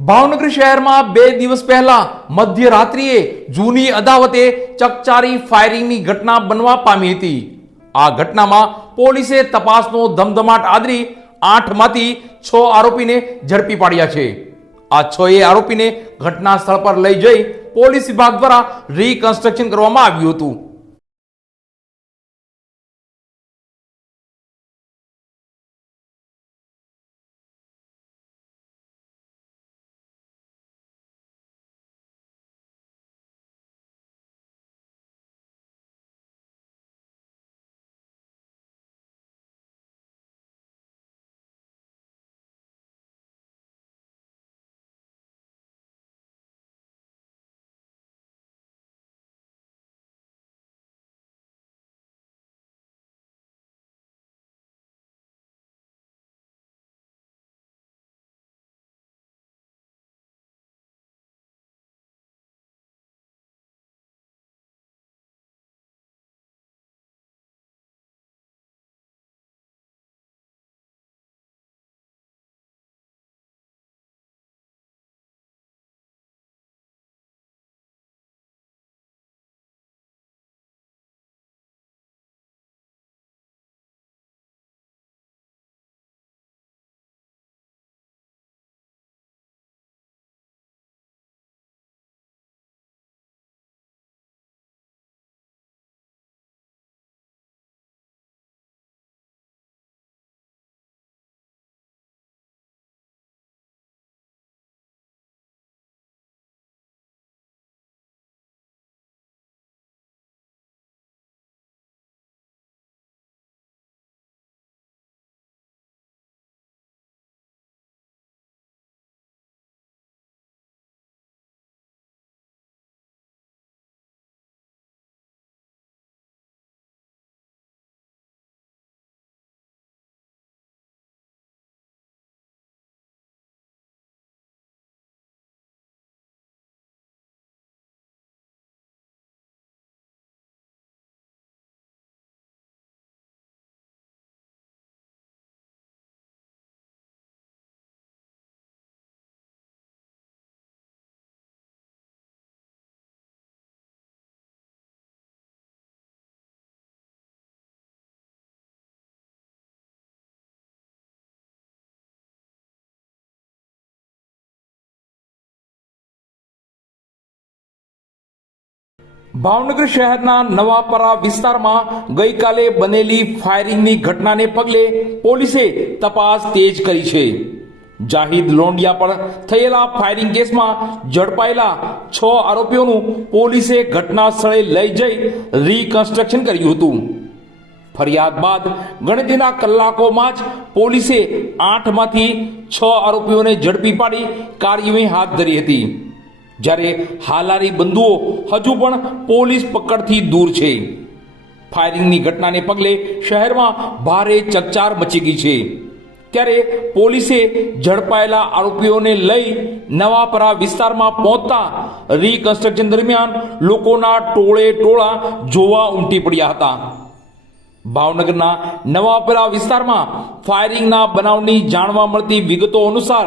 ભાવનગર શહેરમાં 2 દિવસ પહેલા મધ્યરાત્રિએ જૂની અદાવતે ચકચારી ફાયરિંગની ઘટના બનવા પામી હતી। આ ઘટનામાં પોલીસે તપાસનો ધમધમાટ આદરી 8 માંથી 6 આરોપીને ઝડપી પાડ્યા છે। આ 6 આરોપીને ઘટના સ્થળ પર લઈ જઈ પોલીસ વિભાગ દ્વારા રીકન્સ્ટ્રક્શન કરવામાં આવ્યું હતું। ભાવનગર શહેરના નવાપરા વિસ્તારમાં ગઈકાલે બનેલી ફાયરિંગની ઘટનાને પગલે પોલીસે તપાસ તેજ કરી છે। જાહિદ લોંડિયા પર થયેલા ફાયરિંગ કેસમાં ઝડપાયેલા 6 આરોપીઓનું પોલીસે ઘટના સ્થળે લઈ જઈ રીકન્સ્ટ્રક્શન કર્યું હતું। ફરિયાદ બાદ ગણતરીના કલાકોમાં જ પોલીસે 8 માંથી 6 આરોપીઓને ઝડપી પાડી કાર્યવાહી હાથ ધરી હતી। જ્યારે હાલારી બંધુઓ હજુ પણ પોલીસ પકડથી દૂર છે। ફાયરિંગની ઘટનાને પગલે શહેરમાં ભારે ચકચાર મચી ગઈ છે। ત્યારે પોલીસે ઝડપાયેલા આરોપીઓને લઈ નવાપરા વિસ્તારમાં પહોંચતા રીકન્સ્ટ્રક્શન દરમિયાન લોકોના ટોળે ટોળા જોવા ઉમટી પડ્યા હતા। ભાવનગરના નવાપરા વિસ્તારમાં ફાયરિંગના બનાવની જાણવા મળતી વિગતો અનુસાર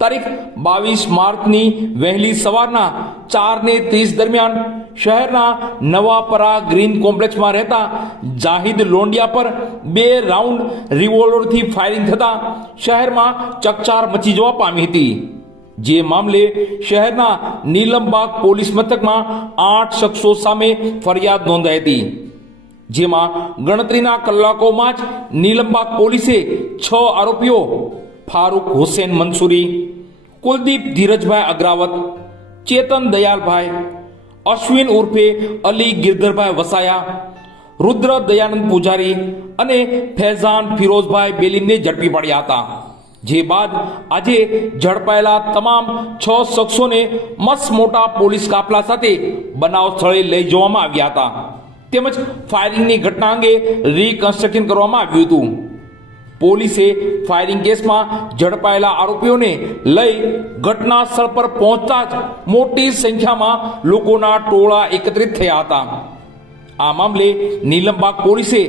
તારીખ 22 માર્ચની વહેલી સવારના 4:30 દરમિયાન શહેરના નવાપરા ગ્રીન કોમ્પ્લેક્સમાં રહેતા જાહિદ લોંડિયા પર 2 રાઉન્ડ રિવોલ્વરથી ફાયરિંગ થતા શહેરમાં ચકચાર મચી જવા પામી હતી। જે મામલે શહેરના નીલમબાગ પોલીસ મથકમાં 8 શખ્સો સામે ફરિયાદ નોંધાઈ હતી। જેમાં ગણતરીના કલાકોમાં જ નીલમબાગ પોલીસે 6 આરોપીઓ ફારૂક હુસેન મંસૂરી, કુલદીપ ધીરજભાઈ અગ્રાવત, ચેતન દયાલભાઈ, અશ્વિન ઉર્ફે અલી ગિરધરભાઈ વસાયા, રુદ્ર દયાનંદ પૂજારી અને ફૈઝાન ફિરોઝભાઈ બેલીમને ઝડપી પાડ્યા હતા। જે બાદ આજે ઝડપાયેલા તમામ 6 શખ્સોને મસ્ત મોટા પોલીસ કાફલા સાથે બનાવ સ્થળે લઈ જવામાં આવ્યા હતા। તેમજ ફાયરિંગની ઘટના અંગે રીકન્સ્ટ્રક્શન કરવામાં આવ્યું હતું। પોલીસે ફાયરિંગ કેસમાં ઝડપાયેલા આરોપીઓને લઈ ઘટના સ્થળ પર પહોંચતા જ મોટી સંખ્યામાં લોકોના ટોળા એકત્રિત થયા હતા। આ મામલે નીલમબાગ પોલીસે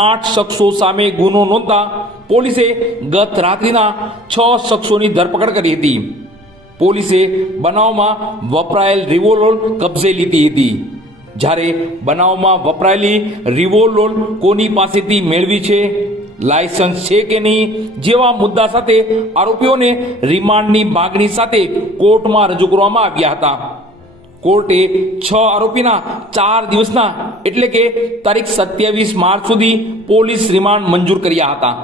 8 શખ્સો સામે ગુનો નોંધતા પોલીસે ગત રાત્રિના 6 શખ્સોની ધરપકડ કરી હતી। પોલીસે બનાવમાં વપરાયેલ રિવોલ્વર કબજે લીધી હતી. જ્યારે બનાવમાં વપરાયેલી રિવોલ્વર કોની પાસેથી મેળવી છે, લાયસન્સ છે કે નહીં જેવા મુદ્દા સાથે આરોપીઓને રિમાન્ડની માગણી સાથે કોર્ટમાં રજૂ કરવામાં આવ્યા હતા. કોર્ટે 6 આરોપીના 4 દિવસના એટલે કે તારીખ 27 માર્ચ સુધી પોલીસ રિમાન્ડ મંજૂર કર્યા હતા.